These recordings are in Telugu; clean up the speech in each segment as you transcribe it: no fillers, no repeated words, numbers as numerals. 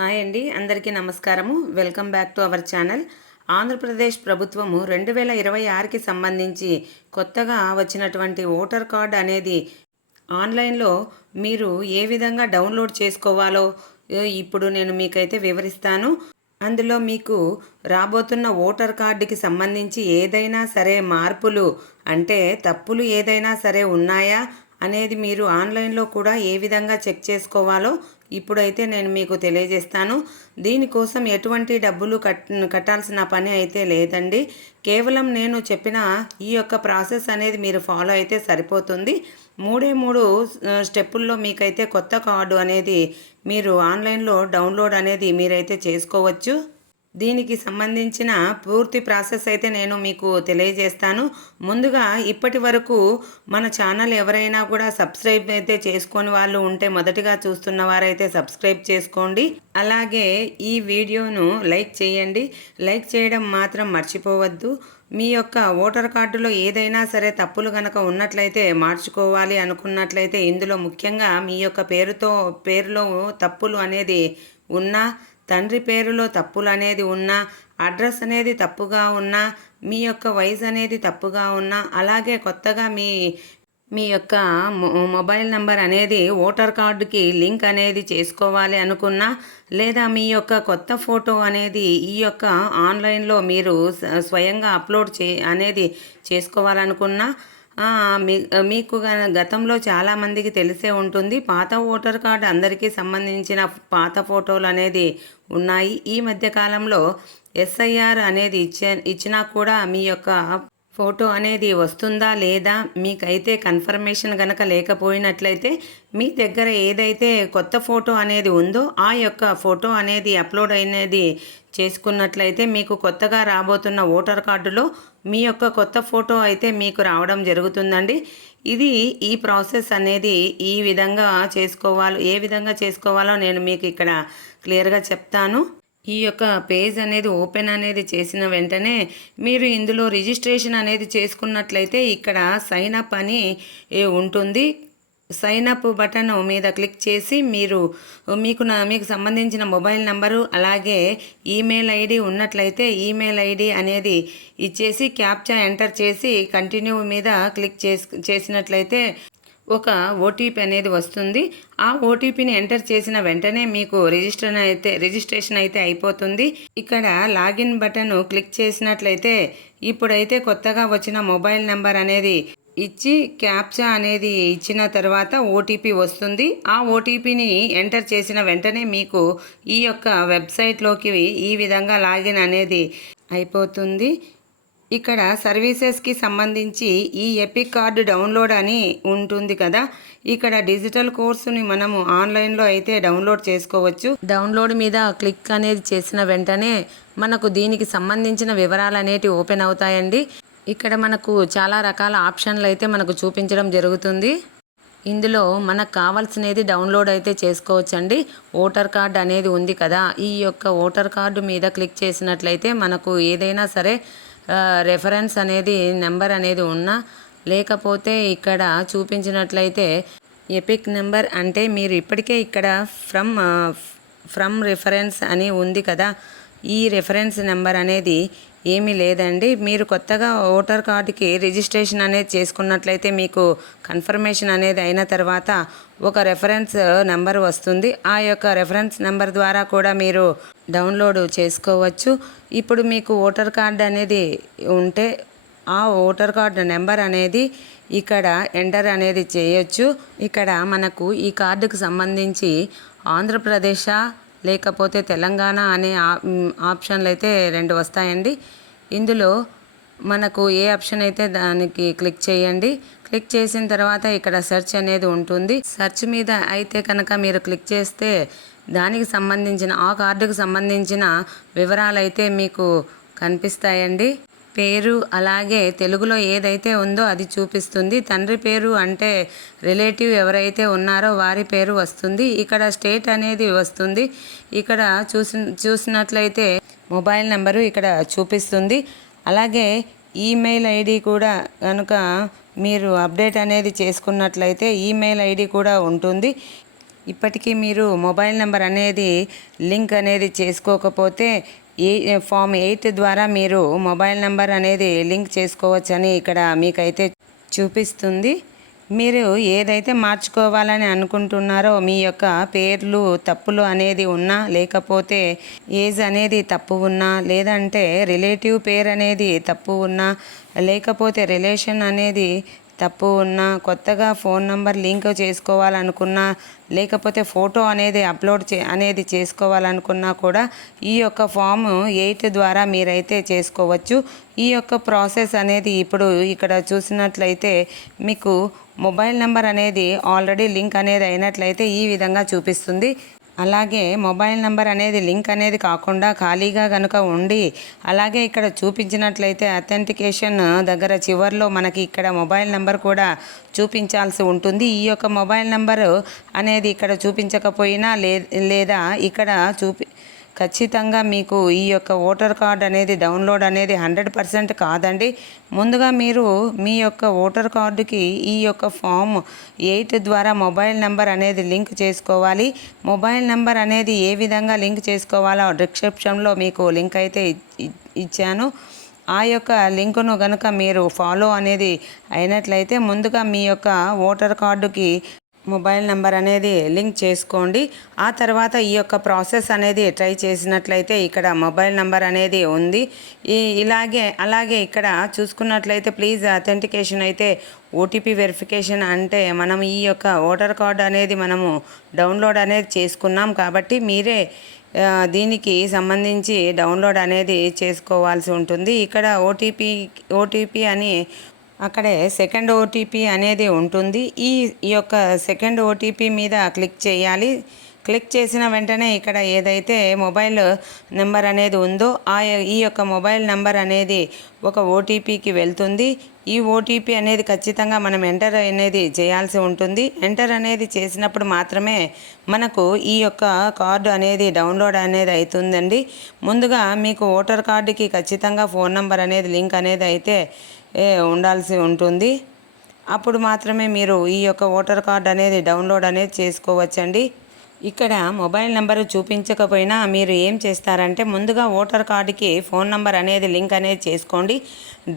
హాయ్ అండి, అందరికీ నమస్కారము. Welcome back to our channel. Andhra Pradesh ప్రభుత్వము 2026కి సంబంధించి కొత్తగా వచ్చినటువంటి ఓటర్ కార్డ్ అనేది ఆన్లైన్లో మీరు ఏ విధంగా డౌన్లోడ్ చేసుకోవాలో ఇప్పుడు నేను మీకైతే వివరిస్తాను. అందులో మీకు రాబోతున్న ఓటర్ కార్డుకి సంబంధించి ఏదైనా సరే మార్పులు అంటే తప్పులు ఏదైనా సరే ఉన్నాయా అనేది మీరు ఆన్లైన్లో కూడా ఏ విధంగా చెక్ చేసుకోవాలో ఇప్పుడైతే నేను మీకు తెలియజేస్తాను. దీనికోసం ఎటువంటి డబ్బులు కట్టాల్సిన పని అయితే లేదండి. కేవలం నేను చెప్పిన ఈ యొక్క ప్రాసెస్ అనేది మీరు ఫాలో అయితే సరిపోతుంది. మూడు స్టెప్పుల్లో మీకైతే కొత్త కార్డు అనేది మీరు ఆన్లైన్లో డౌన్లోడ్ అనేది మీరైతే చేసుకోవచ్చు. దీనికి సంబంధించిన పూర్తి ప్రాసెస్ అయితే నేను మీకు తెలియజేస్తాను. ముందుగా ఇప్పటి వరకు మన ఛానల్ ఎవరైనా కూడా సబ్స్క్రైబ్ అయితే చేసుకొని వాళ్ళు ఉంటే మొదటిగా చూస్తున్న వారైతే సబ్స్క్రైబ్ చేసుకోండి. అలాగే ఈ వీడియోను లైక్ చేయండి. లైక్ చేయడం మాత్రం మర్చిపోవద్దు. మీ యొక్క ఓటర్ కార్డులో ఏదైనా సరే తప్పులు కనుక ఉన్నట్లయితే మార్చుకోవాలి అనుకున్నట్లయితే ఇందులో ముఖ్యంగా మీ యొక్క పేరులో తప్పులు అనేది ఉన్నా, తండ్రి పేరులో తప్పులు అనేది ఉన్నా, అడ్రస్ అనేది తప్పుగా ఉన్నా, మీ యొక్క వయసు అనేది తప్పుగా ఉన్నా, అలాగే కొత్తగా మీ యొక్క మొబైల్ నెంబర్ అనేది ఓటర్ కార్డుకి లింక్ అనేది చేసుకోవాలి అనుకున్నా, లేదా మీ యొక్క కొత్త ఫోటో అనేది ఈ యొక్క ఆన్లైన్లో మీరు స్వయంగా అప్లోడ్ అనేది చేసుకోవాలనుకున్నా, మీకు గతంలో చాలామందికి తెలిసే ఉంటుంది. పాత ఓటర్ కార్డు అందరికీ సంబంధించిన పాత ఫోటోలు అనేది ఉన్నాయి. ఈ మధ్యకాలంలో ఎస్ఐఆర్ అనేది ఇచ్చినా కూడా మీ యొక్క ఫోటో అనేది వస్తుందా లేదా మీకైతే కన్ఫర్మేషన్ గనక లేకపోయినట్లయితే మీ దగ్గర ఏదైతే కొత్త ఫోటో అనేది ఉందో ఆ యొక్క ఫోటో అనేది అప్లోడ్ అనేది చేసుకున్నట్లయితే మీకు కొత్తగా రాబోతున్న ఓటర్ కార్డులో మీ యొక్క కొత్త ఫోటో అయితే మీకు రావడం జరుగుతుందండి. ఈ ప్రాసెస్ అనేది ఈ విధంగా ఏ విధంగా చేసుకోవాలో నేను మీకు ఇక్కడ క్లియర్గా చెప్తాను. ఈ యొక్క పేజ్ అనేది ఓపెన్ అనేది చేసిన వెంటనే మీరు ఇందులో రిజిస్ట్రేషన్ అనేది చేసుకున్నట్లయితే ఇక్కడ సైన్ అప్ అని ఉంటుంది. సైన్ అప్ బటన్ మీద క్లిక్ చేసి మీకు సంబంధించిన మొబైల్ నంబరు అలాగే ఈమెయిల్ ఐడి ఉన్నట్లయితే ఈమెయిల్ ఐడి అనేది ఇచ్చేసి క్యాప్చా ఎంటర్ చేసి కంటిన్యూ మీద క్లిక్ చేసినట్లయితే ఒక ఓటీపీ అనేది వస్తుంది. ఆ ఓటీపీని ఎంటర్ చేసిన వెంటనే మీకు రిజిస్ట్రేషన్ అయితే అయిపోతుంది. ఇక్కడ లాగిన్ బటన్ క్లిక్ చేసినట్లయితే ఇప్పుడైతే కొత్తగా వచ్చిన మొబైల్ నెంబర్ అనేది ఇచ్చి క్యాప్చా అనేది ఇచ్చిన తర్వాత ఓటీపీ వస్తుంది. ఆ ఓటీపీని ఎంటర్ చేసిన వెంటనే మీకు ఈ యొక్క వెబ్సైట్లోకి ఈ విధంగా లాగిన్ అనేది అయిపోతుంది. ఇక్కడ సర్వీసెస్కి సంబంధించి ఈ ఎపిక్ కార్డు డౌన్లోడ్ అని ఉంటుంది కదా, ఇక్కడ డిజిటల్ కోర్సుని మనము ఆన్లైన్లో అయితే డౌన్లోడ్ చేసుకోవచ్చు. డౌన్లోడ్ మీద క్లిక్ అనేది చేసిన వెంటనే మనకు దీనికి సంబంధించిన వివరాలు అనేటివి ఓపెన్ అవుతాయండి. ఇక్కడ మనకు చాలా రకాల ఆప్షన్లు అయితే మనకు చూపించడం జరుగుతుంది. ఇందులో మనకు కావాల్సినది డౌన్లోడ్ అయితే చేసుకోవచ్చండి. ఓటర్ కార్డు అనేది ఉంది కదా, ఈ యొక్క ఓటర్ కార్డు మీద క్లిక్ చేసినట్లయితే మనకు ఏదైనా సరే రెఫరెన్స్ అనేది నెంబర్ అనేది ఉన్నా, లేకపోతే ఇక్కడ చూపించినట్లయితే ఎపిక్ నెంబర్ అంటే మీరు ఇప్పటికే ఇక్కడ ఫ్రమ్ రిఫరెన్స్ అని ఉంది కదా, ఈ రెఫరెన్స్ నెంబర్ అనేది ఏమీ లేదండి. మీరు కొత్తగా ఓటర్ కార్డుకి రిజిస్ట్రేషన్ అనేది చేసుకున్నట్లయితే మీకు కన్ఫర్మేషన్ అనేది అయిన తర్వాత ఒక రెఫరెన్స్ నెంబర్ వస్తుంది. ఆ యొక్క రెఫరెన్స్ నెంబర్ ద్వారా కూడా మీరు డౌన్లోడ్ చేసుకోవచ్చు. ఇప్పుడు మీకు ఓటర్ కార్డు అనేది ఉంటే ఆ ఓటర్ కార్డు నెంబర్ అనేది ఇక్కడ ఎంటర్ అనేది చేయొచ్చు. ఇక్కడ మనకు ఈ కార్డుకు సంబంధించి ఆంధ్రప్రదేశ్ లేకపోతే తెలంగాణ అనే ఆప్షన్లు అయితే 2 వస్తాయండి. ఇందులో మనకు ఏ ఆప్షన్ అయితే దానికి క్లిక్ చేయండి. క్లిక్ చేసిన తర్వాత ఇక్కడ సెర్చ్ అనేది ఉంటుంది. సెర్చ్ మీద అయితే కనుక మీరు క్లిక్ చేస్తే దానికి సంబంధించిన ఆ కార్డుకు సంబంధించిన వివరాలు అయితే మీకు కనిపిస్తాయండి. పేరు అలాగే తెలుగులో ఏదైతే ఉందో అది చూపిస్తుంది. తండ్రి పేరు అంటే రిలేటివ్ ఎవరైతే ఉన్నారో వారి పేరు వస్తుంది. ఇక్కడ స్టేట్ అనేది వస్తుంది. ఇక్కడ చూసినట్లయితే మొబైల్ నెంబరు ఇక్కడ చూపిస్తుంది. అలాగే ఈమెయిల్ ఐడి కూడా కనుక మీరు అప్డేట్ అనేది చేసుకున్నట్లయితే ఈమెయిల్ ఐడి కూడా ఉంటుంది. ఇప్పటికీ మీరు మొబైల్ నెంబర్ అనేది లింక్ అనేది చేసుకోకపోతే ఫామ్ 8 ద్వారా మీరు మొబైల్ నెంబర్ అనేది లింక్ చేసుకోవచ్చని ఇక్కడ మీకైతే చూపిస్తుంది. మీరు ఏదైతే మార్చుకోవాలని అనుకుంటున్నారో మీ యొక్క పేర్లు తప్పులు అనేది ఉన్నా, లేకపోతే ఏజ్ అనేది తప్పు ఉన్నా, లేదంటే రిలేటివ్ పేరు అనేది తప్పు ఉన్నా, లేకపోతే రిలేషన్ అనేది తప్పు ఉన్నా, కొత్తగా ఫోన్ నంబర్ లింక్ చేసుకోవాలనుకున్నా, లేకపోతే ఫోటో అనేది అప్లోడ్ అనేది చేసుకోవాలనుకున్నా కూడా ఈ యొక్క ఫామ్ 8 ద్వారా మీరైతే చేసుకోవచ్చు. ఈ యొక్క ప్రాసెస్ అనేది ఇప్పుడు ఇక్కడ చూసినట్లయితే మీకు మొబైల్ నెంబర్ అనేది ఆల్రెడీ లింక్ అనేది అయినట్లయితే ఈ విధంగా చూపిస్తుంది. అలాగే మొబైల్ నెంబర్ అనేది లింక్ అనేది కాకుండా ఖాళీగా కనుక ఉండి, అలాగే ఇక్కడ చూపించినట్లయితే అథెంటికేషన్ దగ్గర చివర్లో మనకి ఇక్కడ మొబైల్ నెంబర్ కూడా చూపించాల్సి ఉంటుంది. ఈ యొక్క మొబైల్ నెంబరు అనేది ఇక్కడ చూపించకపోయినా లేదా ఇక్కడ ఖచ్చితంగా మీకు ఈ యొక్క ఓటర్ కార్డ్ అనేది డౌన్లోడ్ అనేది 100% కాదండి. ముందుగా మీరు మీ యొక్క ఓటర్ కార్డుకి ఈ యొక్క ఫామ్ 8 ద్వారా మొబైల్ నెంబర్ అనేది లింక్ చేసుకోవాలి. మొబైల్ నెంబర్ అనేది ఏ విధంగా లింక్ చేసుకోవాలో డిస్క్రిప్షన్లో మీకు లింక్ అయితే ఇచ్చాను. ఆ యొక్క లింకును కనుక మీరు ఫాలో అనేది అయినట్లయితే ముందుగా మీ యొక్క ఓటర్ కార్డుకి మొబైల్ నెంబర్ అనేది లింక్ చేసుకోండి. ఆ తర్వాత ఈ యొక్క ప్రాసెస్ అనేది ట్రై చేసినట్లయితే ఇక్కడ మొబైల్ నెంబర్ అనేది ఉంది. అలాగే ఇక్కడ చూసుకున్నట్లయితే ప్లీజ్ అథెంటికేషన్ అయితే ఓటీపీ వెరిఫికేషన్ అంటే మనం ఈ యొక్క ఓటర్ కార్డు అనేది మనము డౌన్లోడ్ అనేది చేసుకున్నాం కాబట్టి మీరే దీనికి సంబంధించి డౌన్లోడ్ అనేది చేసుకోవాల్సి ఉంటుంది. ఇక్కడ ఓటీపీ అని అక్కడే సెకండ్ ఓటీపీ అనేది ఉంటుంది. ఈ యొక్క సెకండ్ ఓటీపీ మీద క్లిక్ చేయాలి. క్లిక్ చేసిన వెంటనే ఇక్కడ ఏదైతే మొబైల్ నెంబర్ అనేది ఉందో ఈ యొక్క మొబైల్ నెంబర్ అనేది ఒక ఓటీపీకి వెళ్తుంది. ఈ ఓటీపీ అనేది ఖచ్చితంగా మనం ఎంటర్ అనేది చేయాల్సి ఉంటుంది. ఎంటర్ అనేది చేసినప్పుడు మాత్రమే మనకు ఈ యొక్క కార్డు అనేది డౌన్లోడ్ అనేది అవుతుందండి. ముందుగా మీకు ఓటర్ కార్డుకి ఖచ్చితంగా ఫోన్ నెంబర్ అనేది లింక్ అనేది అయితే ఉండాల్సి ఉంటుంది. అప్పుడు మాత్రమే మీరు ఈ యొక్క ఓటర్ కార్డ్ అనేది డౌన్లోడ్ అనేది చేసుకోవచ్చండి. ఇక్కడ మొబైల్ నెంబర్ చూపించకపోయినా మీరు ఏం చేస్తారంటే ముందుగా ఓటర్ కార్డుకి ఫోన్ నెంబర్ అనేది లింక్ అనేది చేసుకోండి.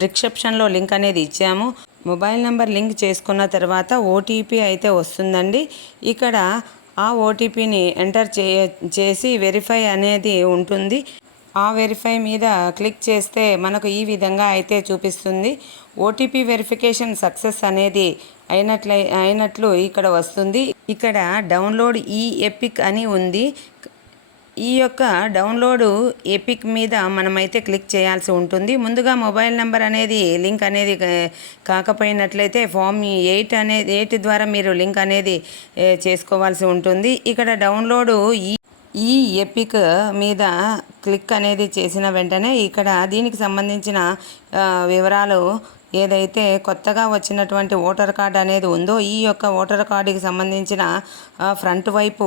డిస్క్రిప్షన్లో లింక్ అనేది ఇచ్చాము. మొబైల్ నెంబర్ లింక్ చేసుకున్న తర్వాత ఓటీపీ అయితే వస్తుందండి. ఇక్కడ ఆ ఓటీపీని ఎంటర్ చేసి వెరిఫై అనేది ఉంటుంది. ఆ వెరిఫై మీద క్లిక్ చేస్తే మనకు ఈ విధంగా అయితే చూపిస్తుంది. ఓటీపీ వెరిఫికేషన్ సక్సెస్ అనేది అయినట్లు ఇక్కడ వస్తుంది. ఇక్కడ డౌన్లోడ్ ఈ ఎపిక్ అని ఉంది. ఈ యొక్క డౌన్లోడ్ ఎపిక్ మీద మనమైతే క్లిక్ చేయాల్సి ఉంటుంది. ముందుగా మొబైల్ నెంబర్ అనేది లింక్ అనేది కాకపోయినట్లయితే ఫామ్ 8 ద్వారా మీరు లింక్ అనేది చేసుకోవాల్సి ఉంటుంది. ఇక్కడ డౌన్లోడ్ ఈ ఎపిక్ మీద క్లిక్ అనేది చేసిన వెంటనే ఇక్కడ దీనికి సంబంధించిన వివరాలు ఏదైతే కొత్తగా వచ్చినటువంటి ఓటర్ కార్డు అనేది ఉందో ఈ యొక్క ఓటర్ కార్డుకి సంబంధించిన ఫ్రంట్ వైపు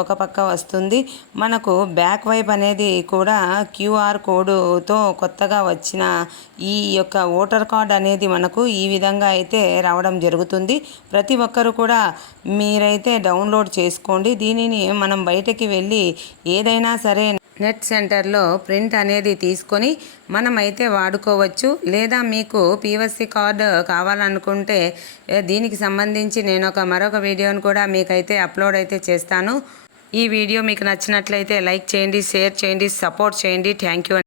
ఒక పక్క వస్తుంది. మనకు బ్యాక్ వైపు అనేది కూడా క్యూఆర్ కోడ్తో కొత్తగా వచ్చిన ఈ యొక్క ఓటర్ కార్డు అనేది మనకు ఈ విధంగా అయితే రావడం జరుగుతుంది. ప్రతి ఒక్కరు కూడా మీరైతే డౌన్లోడ్ చేసుకోండి. దీనిని మనం బయటకి వెళ్ళి ఏదైనా సరే నెట్ సెంటర్లో ప్రింట్ అనేది తీసుకొని మనమైతే వాడుకోవచ్చు. లేదా మీకు పీవీసీ కార్డు కావాలనుకుంటే దీనికి సంబంధించి నేను మరొక వీడియోను కూడా మీకైతే అప్లోడ్ అయితే చేస్తాను. ఈ వీడియో మీకు నచ్చినట్లయితే లైక్ చేయండి, షేర్ చేయండి, సపోర్ట్ చేయండి. Thank you.